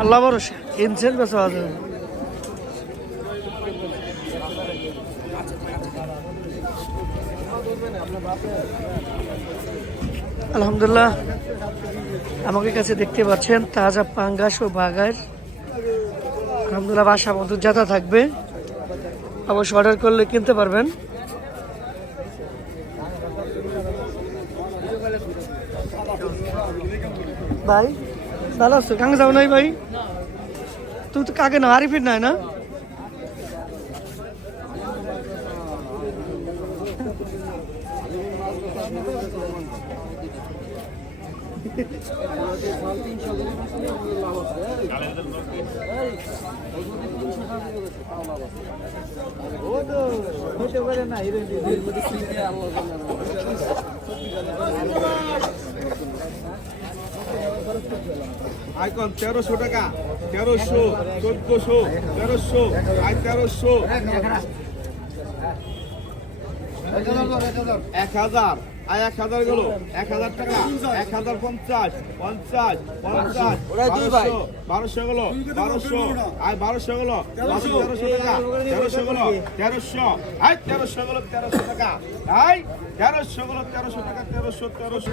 আল্লাহ ভরসা কিনছেন বেচা হবে আলহামদুলিল্লাহ আমাকে কাছে দেখতে পাচ্ছেন তাজা পাঙ্গাস ও বাগার আলহামদুলিল্লাহ, বাসা মতো জাতা থাকবে। অবশ্য অর্ডার করলে কিনতে পারবেন। ভাই ভালো আছো কাঙ্গে যাও নাই ভাই। তুই তো কাকে না আরিফির নাই না? আইকন তেরোশো টাকা তেরোশো চোদ্দশো তেরোশো আই তেরোশো। এক হাজার আয় এক হাজার গেল। এক হাজার টাকা এক হাজার পঞ্চাশ পঞ্চাশ পঞ্চাশ বারোশো বারোশো গেল বারোশো আয় বারোশো গেল। বারোশো তেরোশো টাকা তেরোশো গেল তেরোশো আয় তেরোশো গেল তেরোশো টাকা আয় তেরোশো গেল তেরোশো টাকা তেরোশো তেরোশো।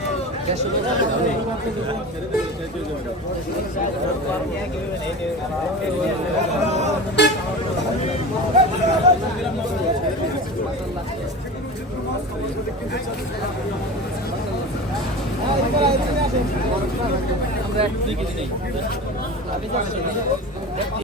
আমরা